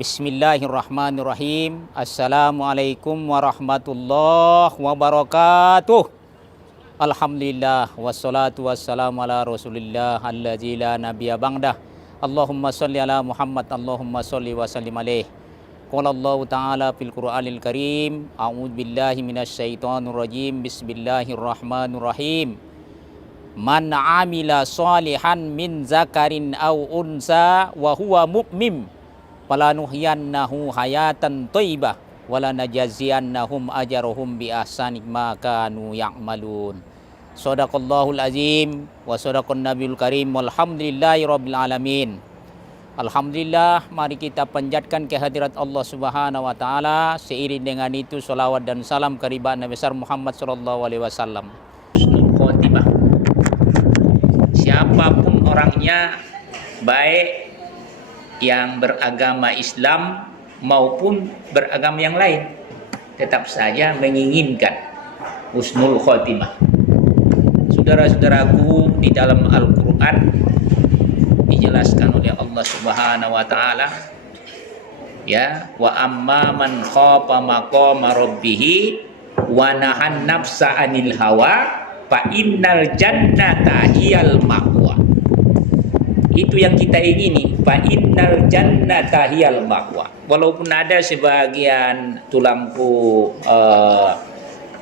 Bismillahirrahmanirrahim. Assalamualaikum warahmatullahi wabarakatuh. Alhamdulillah wassalatu wassalamu ala Rasulillah allazi la nabiyya ba'dah. Allahumma sholli ala Muhammad, Allahumma sholli wa sallim alaih. Qala Allah Ta'ala fil Qur'anil Karim, a'udzu billahi minasyaitonir rajim. Bismillahirrahmanirrahim. Man 'amila sholihan min zakarin aw unsa wa huwa mu'min falanuhyiyannahu hayatan thayyibah walanajziyannahum ajrahum bi ahsani ma kanu ya'malun. Shadaqallahul azim wa shadaqan nabiyul karim walhamdulillahi rabbil alamin. Alhamdulillah, mari kita panjatkan kehadirat Allah Subhanahu wa taala, seiring dengan itu salawat dan salam kehadirat Nabi besar Muhammad sallallahu alaihi wasallam. Husnul khotimah. Siapapun orangnya, baik yang beragama Islam maupun beragama yang lain, tetap saja menginginkan husnul khotimah. Saudara-saudaraku, di dalam Al-Quran dijelaskan oleh Allah Subhanahu wa taala, ya, wa amma man khafa maqama rabbih wa nahan nafsa anil hawa fa innal jannata hiyal ma'wa. Itu yang kita ingini, fa innal jannata hiyal ma'wa. Walaupun ada sebagian tulangku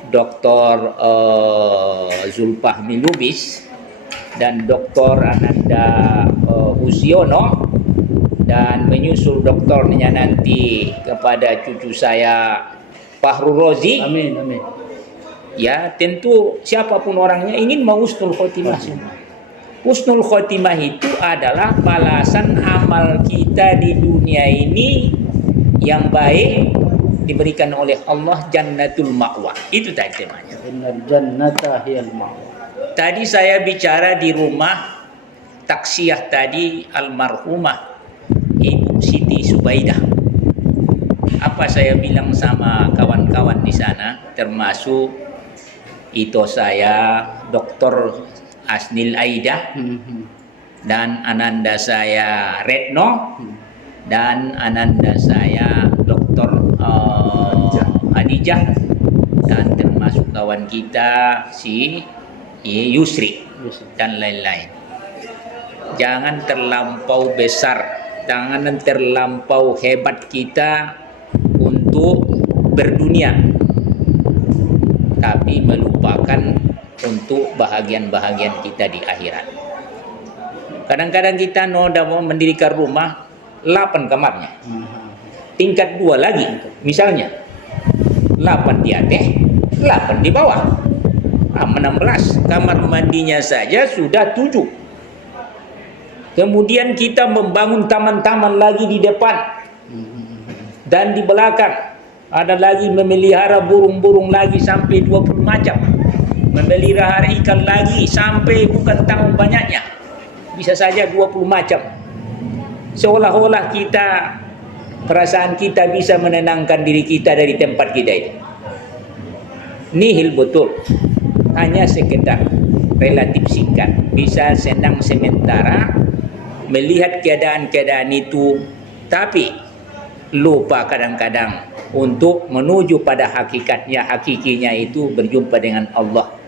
Dr. Zulfahmi Lubis dan Dr. Ananda Usiono, dan menyusul doktornya nanti kepada cucu saya Fahrul Rozi. Amin, amin. Ya, tentu siapapun orangnya ingin mau husnul khotimah semua. Husnul khotimah itu adalah balasan amal kita di dunia ini yang baik diberikan oleh Allah, jannatul ma'wa. Itu tadi temanya. Innal jannata hiyal ma'wa. Tadi saya bicara di rumah taksiyah tadi almarhumah Ibu Siti Subaidah. Apa saya bilang sama kawan-kawan di sana, termasuk itu saya Dr. Asnil Aida dan ananda saya Retno dan ananda saya Dr. Hadijah, dan termasuk kawan kita si Yusri dan lain-lain. Jangan terlampau besar, jangan terlampau hebat kita untuk berdunia, tapi melupakan untuk bahagian-bahagian kita di akhirat. Kadang-kadang kita mau mendirikan rumah 8 kamarnya, tingkat 2 lagi, misalnya 8 di atas, 8 di bawah, 16. Kamar mandinya saja sudah 7. Kemudian kita membangun taman-taman lagi di depan dan di belakang. Ada lagi memelihara burung-burung lagi sampai 20 macam. Memelihara ikan lagi sampai bukan tahu banyaknya, bisa saja 20 macam. Seolah-olah kita, perasaan kita bisa menenangkan diri kita dari tempat kita itu. Nihil betul, hanya sekedar relatif singkat, bisa senang sementara melihat keadaan-keadaan itu, tapi lupa kadang-kadang untuk menuju pada hakikatnya, hakikinya itu berjumpa dengan Allah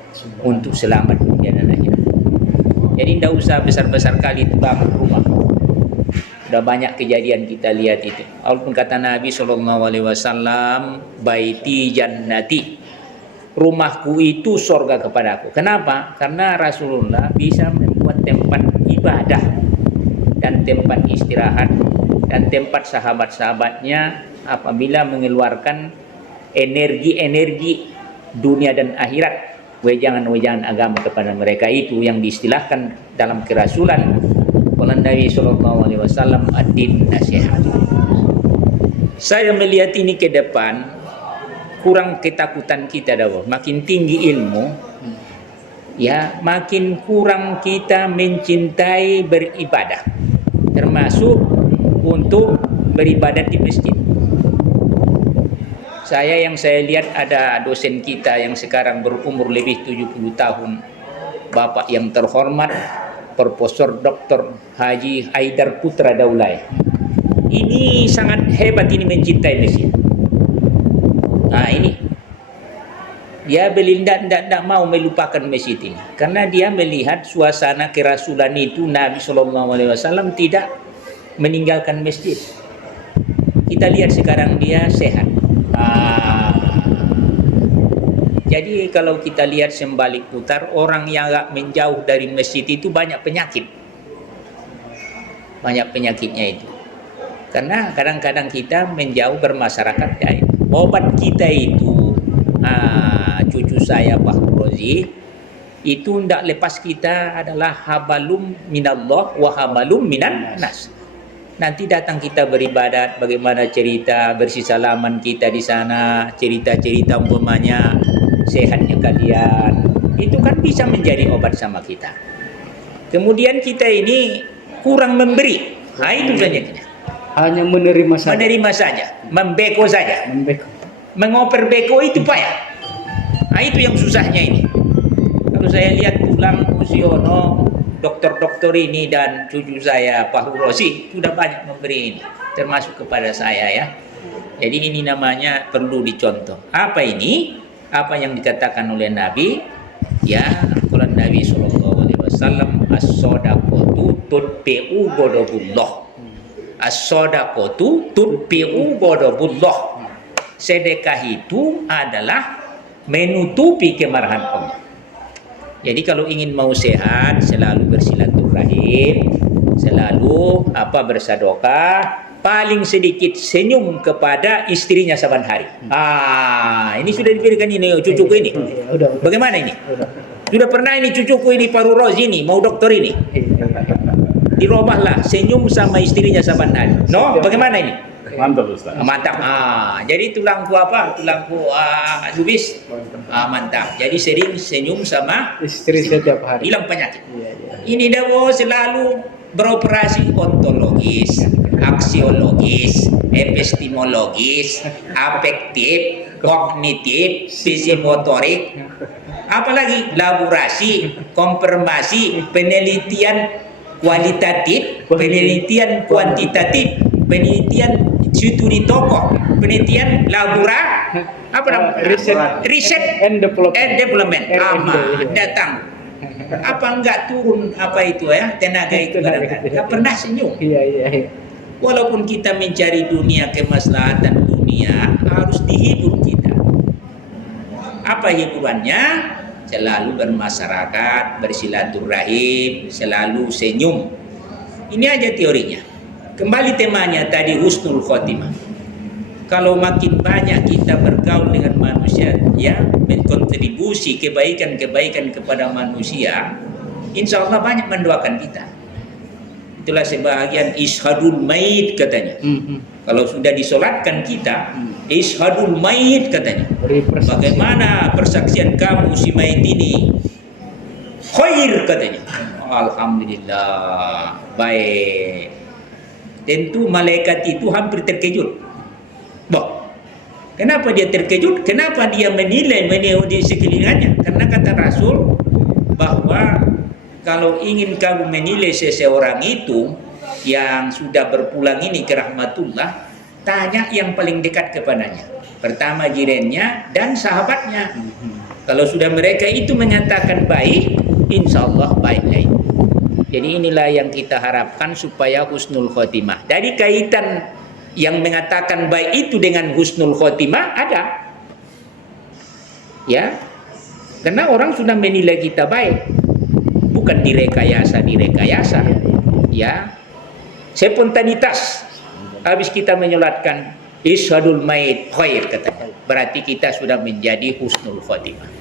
untuk selamat dunia dan akhirat. Jadi tidak usah besar-besar kali bangun rumah. Sudah banyak kejadian kita lihat itu. Walaupun kata Nabi SAW, baiti jannati, rumahku itu surga kepadaku. Kenapa? Karena Rasulullah bisa membuat tempat ibadah dan tempat istirahat dan tempat sahabat-sahabatnya apabila mengeluarkan energi-energi dunia dan akhirat, wejangan-wejangan agama kepada mereka, itu yang diistilahkan dalam kerasulan oleh Nabi SAW, ad-din nasihat. Saya melihat ini ke depan, kurang ketakutan kita dah, makin tinggi ilmu, ya makin kurang kita mencintai beribadah, termasuk untuk beribadat di masjid. Yang saya lihat ada dosen kita yang sekarang berumur lebih 70 tahun, Bapak yang terhormat Profesor Dr. Haji Haidar Putra Daulay. ini sangat hebat, ini mencintai masjid. Nah ini, dia tidak mau melupakan masjid ini, karena dia melihat suasana kerasulan itu. Nabi SAW tidak meninggalkan masjid. Kita lihat sekarang dia sehat. Jadi kalau kita lihat sembalik putar, orang yang agak menjauh dari masjid itu banyak penyakit. Banyak penyakitnya itu. Karena kadang-kadang kita menjauh bermasyarakat. Ya, obat kita itu, cucu saya Pak Rozi, itu tidak lepas kita adalah habalum minallah wa habalum minan nas. Nanti datang kita beribadat, bagaimana cerita bersih salaman kita di sana, cerita-cerita umpamanya sehatnya kalian, itu kan bisa menjadi obat sama kita. Kemudian kita ini kurang memberi, itu saja kita. Hanya menerima saja. Menerima saja, membeko saja. Mengoper beko itu payah. Itu yang susahnya ini. Kalau saya lihat tulang Musiono, dokter-dokter ini dan cucu saya Pak Rosi sudah banyak memberi ini, termasuk kepada saya ya. Jadi ini namanya perlu dicontoh. Apa ini? Apa yang dikatakan oleh Nabi? Ya, kalau Nabi SAW, as-sodaqatu tutbi'u ghadabullah. As-sodaqatu tutbi'u ghadabullah. Sedekah itu adalah menutupi kemarahan Allah. Jadi kalau ingin mau sehat, selalu bersilaturahim, selalu bersedekah, paling sedikit senyum kepada istrinya saban hari. Ini sudah diberikan ini cucuku ini. Bagaimana ini? Sudah pernah ini cucuku ini Paru Rozi ini mau dokter ini. Dirubahlah senyum sama istrinya saban hari. No, bagaimana ini? Mantap Ustaz. Mantap. Jadi tulangku tulangku Zubis. Mantap. Jadi sering senyum sama istri setiap hari. Hilang penyakit. Iya. Ini Dawo selalu beroperasi ontologis, aksiologis, epistemologis, afektif, kognitif, fisimotorik, apalagi laborasi, konfirmasi, penelitian kualitatif, penelitian kuantitatif, penelitian studi tokoh, penelitian riset and development. Datang. Apa enggak turun tenaga itu kadang-kadang. Enggak pernah senyum. Iya. Walaupun kita mencari dunia, kemaslahatan dunia, harus dihibur kita. Apa hiburannya? Selalu bermasyarakat, bersilaturahim, selalu senyum. Ini aja teorinya. Kembali temanya tadi, husnul khotimah. Kalau makin banyak kita bergaul dengan manusia, ya, berkontribusi kebaikan-kebaikan kepada manusia, insya Allah banyak mendoakan kita. Itulah sebagian ishadul mayit katanya. Kalau sudah disolatkan kita, ishadul mayit katanya. Bagaimana persaksian kamu si mayit ini? Khair katanya. Alhamdulillah, baik. Tentu malaikat itu hampir terkejut. Kenapa dia terkejut? Kenapa dia menilai di sekelilingannya? Karena kata Rasul bahwa kalau ingin kamu menilai seseorang itu yang sudah berpulang ini ke rahmatullah, tanya yang paling dekat kepadanya. Pertama jirannya dan sahabatnya. Kalau sudah mereka itu menyatakan baik, insya Allah baiklah itu. Jadi inilah yang kita harapkan supaya husnul khotimah. Jadi kaitan yang mengatakan baik itu dengan husnul khotimah ada. Ya. Karena orang sudah menilai kita baik. Bukan direkayasa. Ya. Spontanitas. Habis kita menyolatkan ishadul mayit khair katanya. Berarti kita sudah menjadi husnul khotimah.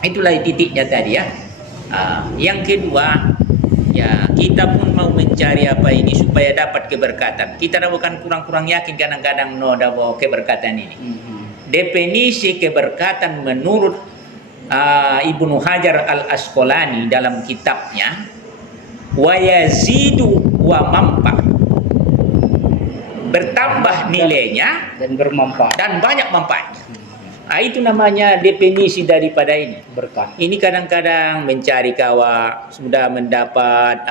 Itulah titiknya tadi ya. Yang kedua, ya, kita pun mau mencari apa ini supaya dapat keberkatan. Kita bukan kurang-kurang yakin kadang-kadang bahwa keberkatan ini. Definisi keberkatan menurut Ibnu Hajar al-Asqalani dalam kitabnya, wa yazidu wa mampa. Bertambah nilainya dan bermanfaat dan banyak manfaatnya. Itu namanya definisi daripada ini. berkah. Ini kadang-kadang mencari sudah mendapat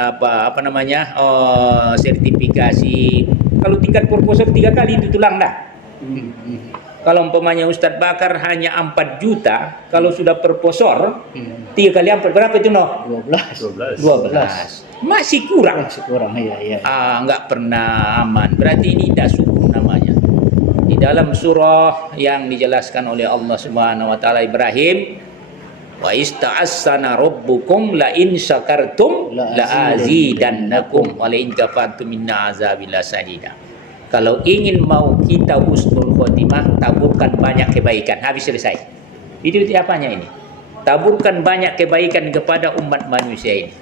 sertifikasi Kalau tingkat profesor 3 kali itu tulang dah. Hmm. Hmm. Kalau umpamanya Ustadz Bakar hanya 4 juta, kalau sudah profesor Hmm. 3 kali 4 berapa itu no? 12. 12. Masih kurang. Masih kurang, iya. Nggak pernah aman. Berarti ini tidak syukur namanya. Di dalam surah yang dijelaskan oleh Allah Subhanahu wa taala Ibrahim, wa ista'assana rabbukum la in syakartum la azidannakum wa la in kafartum inna azabi lasadid. Kalau ingin mau kita husnul khotimah, taburkan banyak kebaikan. Habis selesai. Itu apanya ini? Taburkan banyak kebaikan kepada umat manusia ini.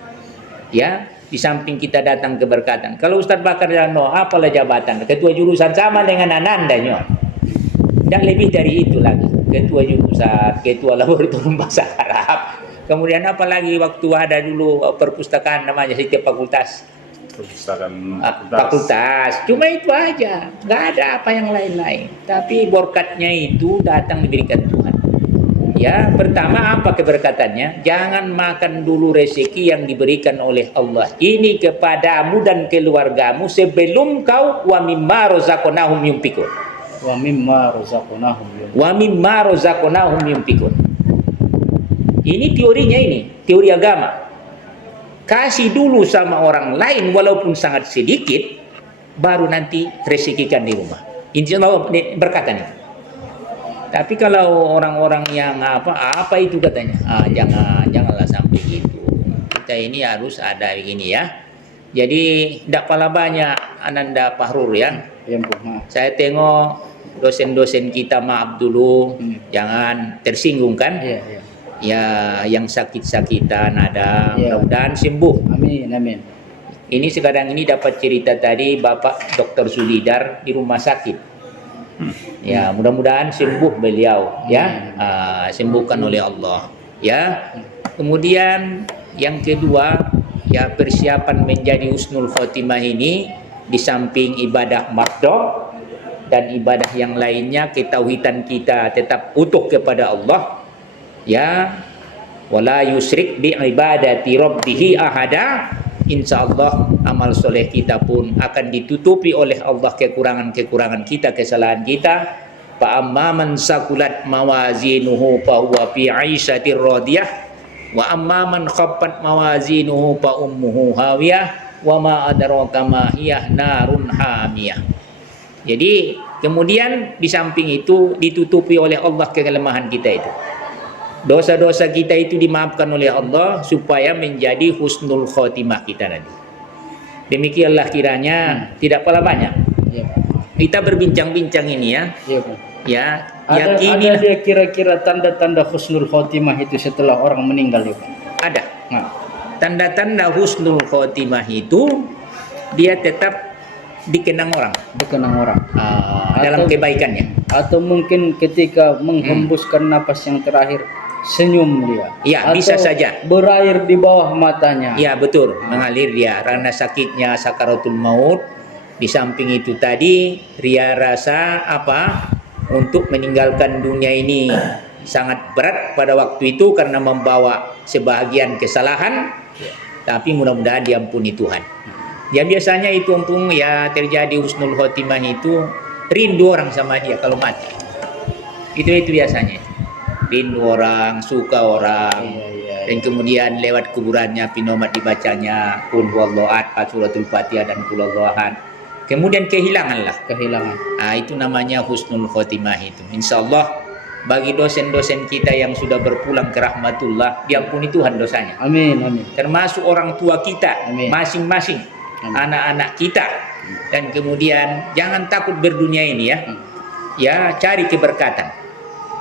Ya, di samping kita datang keberkatan. Kalau Ustadz Bakar Jano, apalah jabatan? Ketua jurusan sama dengan Ananda nyo. Dan lebih dari itu lagi. Ketua jurusan, ketua laboratorium bahasa Arab. Kemudian apa lagi waktu ada dulu perpustakaan namanya setiap fakultas. Fakultas. Cuma itu aja. Nggak ada apa yang lain-lain. Tapi berkatnya itu datang diberikan Tuhan. Ya, pertama apa keberkatannya? Jangan makan dulu rezeki yang diberikan oleh Allah ini kepadamu dan keluargamu sebelum kau wa mimma razaqnahum yunfikun. Wa mimma razaqnahum yunfikun. Wa mimma razaqnahum yunfikun. Ini teorinya, ini teori agama. Kasih dulu sama orang lain walaupun sangat sedikit, baru nanti rezekikan di rumah. Insya Allah berkatan itu. Tapi kalau orang-orang yang apa itu katanya, janganlah sampai gitu. Kita ini harus ada begini ya. Jadi tidak pala banyak Ananda Fahrur ya. Saya tengok dosen-dosen kita, maaf dulu, jangan tersinggung kan. Ya, yang sakit-sakitan ada, mudah-mudahan sembuh. Amin. Ini sekarang ini dapat cerita tadi Bapak Dr. Zulidar di rumah sakit. Ya, mudah-mudahan sembuh beliau ya, sembuhkan oleh Allah ya. Kemudian yang kedua ya, persiapan menjadi husnul khotimah ini di samping ibadah mardho dan ibadah yang lainnya, ketauhidan kita tetap utuh kepada Allah ya. Wala yusrik bi ibadati rabbih ahada. Insyaallah amal soleh kita pun akan ditutupi oleh Allah kekurangan-kekurangan kita, kesalahan kita. Fa amma man sakulat mawazinuhu fa huwa fi 'aisyatir radiyah wa amma man khaffat mawazinuhu fa ummuhu hawiyah wa ma adraka ma hiya narun hamiyah. Jadi kemudian di samping itu ditutupi oleh Allah kelemahan kita itu. Dosa-dosa kita itu dimaafkan oleh Allah supaya menjadi husnul khotimah kita nanti. Demikianlah kiranya, tidak pala banyak. Kita berbincang-bincang ini ya. Ya, ada dia kira-kira tanda-tanda husnul khotimah itu setelah orang meninggal ya, Pak? Ada. Nah, tanda-tanda husnul khotimah itu dia tetap dikenang orang. Dalam kebaikannya. Atau mungkin ketika menghembuskan napas yang terakhir, senyum dia. Ya, bisa saja. Berair di bawah matanya. Ya, betul. Mengalir dia karena sakitnya sakaratul maut. Di samping itu tadi, dia rasa untuk meninggalkan dunia ini sangat berat pada waktu itu karena membawa sebahagian kesalahan. Tapi mudah-mudahan diampuni Tuhan. Ya, biasanya itu ya terjadi husnul khotimah itu rindu orang sama dia kalau mati. Itu biasanya. Rindu orang, suka orang. Dan kemudian lewat kuburannya pinomat dibacanya qul huwallahu ahad, suratul Fatihah dan qul huwallahu ahad. Kemudian kehilangan. Itu namanya husnul khotimah itu. Insyaallah bagi dosen-dosen kita yang sudah berpulang ke rahmatullah, diampuni Tuhan dosanya. Amin. Termasuk orang tua kita masing-masing, anak-anak kita. Dan kemudian jangan takut berdunia ini ya. Ya, cari keberkatan.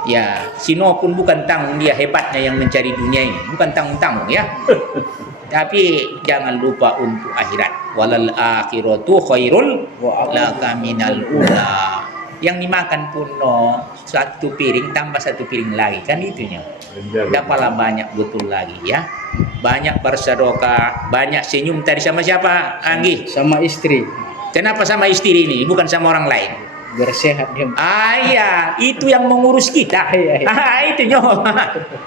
Ya, Sino pun bukan tanggung, dia hebatnya yang mencari dunia ini, bukan tanggung-tanggung ya. Tapi jangan lupa untuk akhirat. Walal akhiratu khairul laka minal ula. Yang dimakan pun satu piring tambah satu piring lagi, kan itunya. Dapatlah banyak betul lagi ya. Banyak bersedekah, banyak senyum. Tadi sama siapa, Anggi? Sama istri. Kenapa sama istri ini, bukan sama orang lain? Biar sehat dia. Iya, itu yang mengurus kita. Itu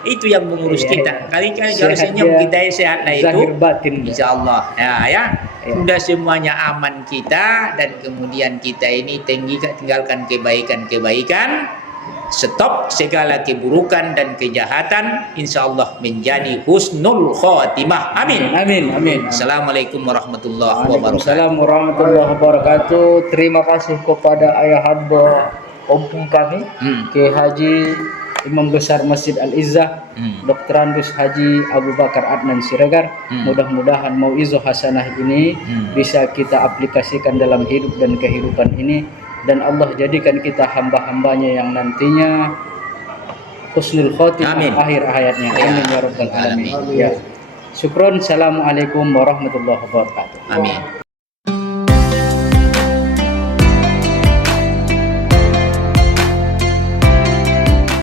itu yang mengurus kita. Kali-kali kalau senyum kita sehat, nah itu zahir batin. insyaallah. Ya. sudah semuanya aman kita, dan kemudian kita ini tinggalkan kebaikan-kebaikan, stop segala keburukan dan kejahatan, insya Allah menjadi husnul khotimah. Amin. Amin. Amin. Assalamualaikum warahmatullahi wabarakatuh. Waalaikumsalam warahmatullahi wabarakatuh. Terima kasih kepada ayahanda ompong kami, Kiai Haji Imam Besar Masjid Al-Izzah, Dr. Andus Haji Abu Bakar Adnan Siregar. Mudah-mudahan mauizah hasanah ini bisa kita aplikasikan dalam hidup dan kehidupan ini, dan Allah jadikan kita hamba-hambanya yang nantinya husnul khotimah akhir hayatnya. Amin ya rabbal alamin. Ya. Syukron. Assalamualaikum warahmatullahi wabarakatuh. Amin.